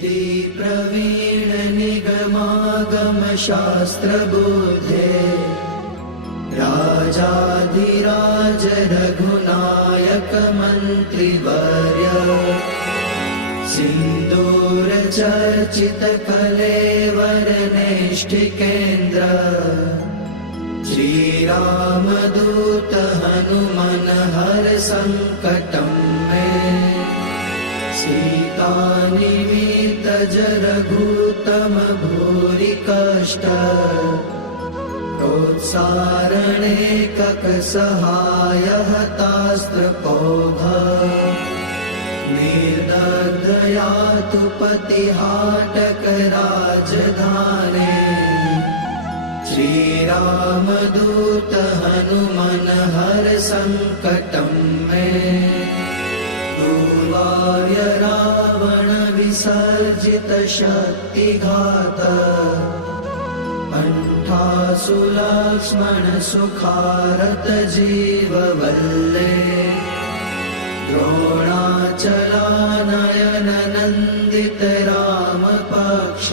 नीति प्रवीण निगमागम शास्त्र बुद्धे राजाधिराज रघुनायक मंत्रिवर्य सिंदूर चर्चित कलेवर नेष्ठिकेन्द्र श्री राम दूत हनुमन हर संकटं मे सीता निमित्त रघुतम भूरि कष्ट प्रोत्सारणे कक सहाय हतास्त्र पौध निर्दग्धयातु पतिहाटक राजधाने श्री राम दूत हनुमन हर संकटं मे दुर्वार्य रावण विसर्जित शक्तिघात कंठासु लक्ष्मण सुखारत जीव वल्ले द्रोणाचलानयन नंदित राम पक्ष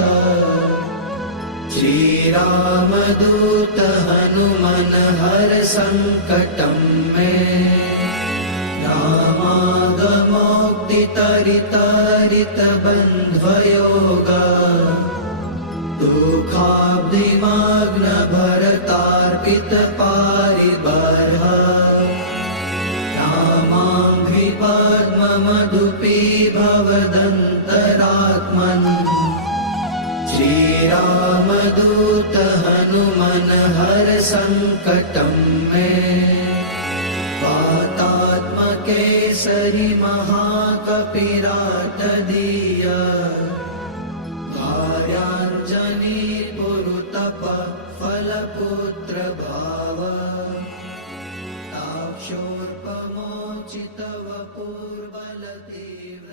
श्री राम दूत हनुमन हर संकटं मे रामागमोक्तितरितरित बन्ध्वयोग दुःखाब्धिमग्न भरतार्पित पारिबर्ह रामांघ्रि पद्ममधुपी भवदन्तरात्मन् श्री राम दूत हनुमन हर संकटं मे वातात्मकेसरि महाकपिराटदीय कार्याञ्जनी पुरुतप फलपुत्र भाव ताक्षोर्पमोचित वपुर्बल तीव्र